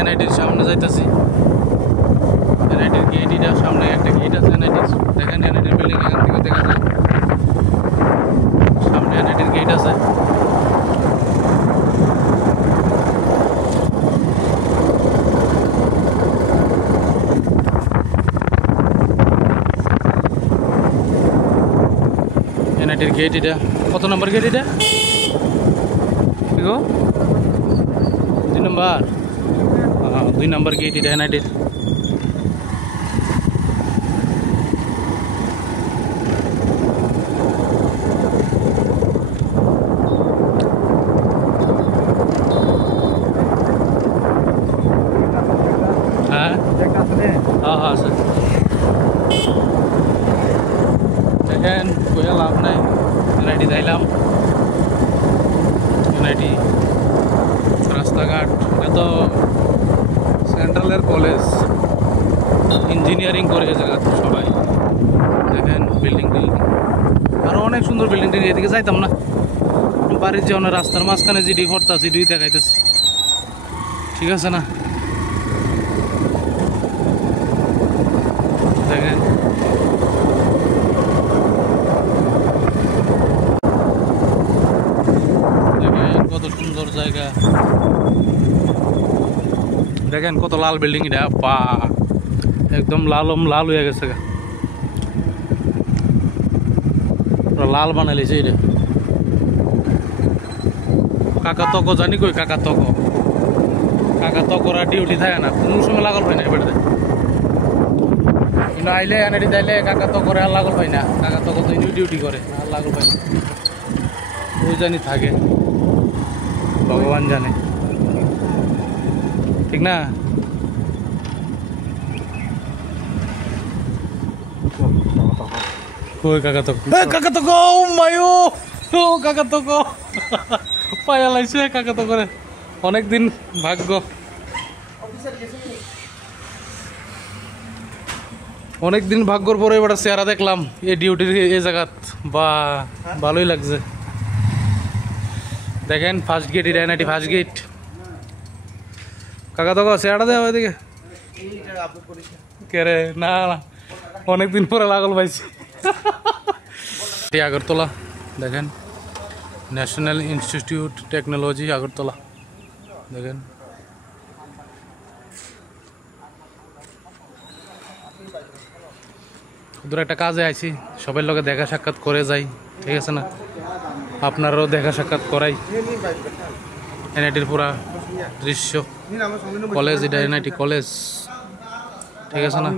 এনআইটির সামনে যাইতেছি। এনআইটির গেট, এটা সামনে একটা গেট আছে এনআইটির। দেখেন এনআইটির বিল্ডিং এখান থেকে দেখা যায়, সামনে এনআইটির গেট আছে। এনআইটির গেট এটা। কত নম্বর গেট এটা? 2 নম্বর। 2 নম্বর গেট এটা এনআইটির। হ্যাঁ হ্যাঁ আছে। দেখেন কোয়া লাভ নাই, এনআইটি যাইলাম। এনআইটি রাস্তাঘাট, এটা তো সেন্ট্রালের কলেজ, ইঞ্জিনিয়ারিং করে জায়গা সবাই। দেখেন বিল্ডিং টিল্ডিং, আরও অনেক সুন্দর বিল্ডিং টিল্ডিং। এদিকে যাইতাম না, বাড়ির যে অনেক রাস্তার মাঝখানে জিডি পড়তাছি, দুই দেখাইতেছি, ঠিক আছে না? দেখেন কত সুন্দর জায়গা। দেখেন কত লাল বিল্ডিং, এটা পা একদম লাল হয়ে গেছে, লাল বানাইছে এটা। কাকা তক জানি কই, কাকা তকরা ডিউটি থাকে না, কোনো সময় লাগল হয় না এবারে। কিন্তু আইলে এনআইটি যাইলে কাকা তকরে আর লাগল হয় না। কাকা তক তো ডিউটি করে, আর লাগল হয় না। ওই জানি থাকে, ভগবান জানে, ঠিক না? কই কাকা তক, কাকা তক মায়ো, ও কাকা তক পায়া লাইছে। কাকা তকরে অনেকদিন ভাগ্য, অনেকদিন ভাগ্যর পরে এবার চেহারা দেখলাম এই ডিউটির এই জায়গাত। বা ভালোই লাগছে। দেখেন ফার্স্ট গেট, এটা এনআইটি ফার্স্ট গেট। কাকা তক চেহারা দেওয়া এদিকে কে রে? না অনেকদিন পরে লাগল পাইছি। আগরতলা, দেখেন ন্যাশনাল ইনস্টিটিউট টেকনোলজি আগরতলা। দেখেন ওদের একটা কাজে আইছি, সবার লগে দেখা সাক্ষাৎ করে যাই, ঠিক আছে না? আপনারাও দেখা সাক্ষাৎ করাই। এনআইটির পুরা দৃশ্য, কলেজ, এটা এনআইটি কলেজ, ঠিক আছে না?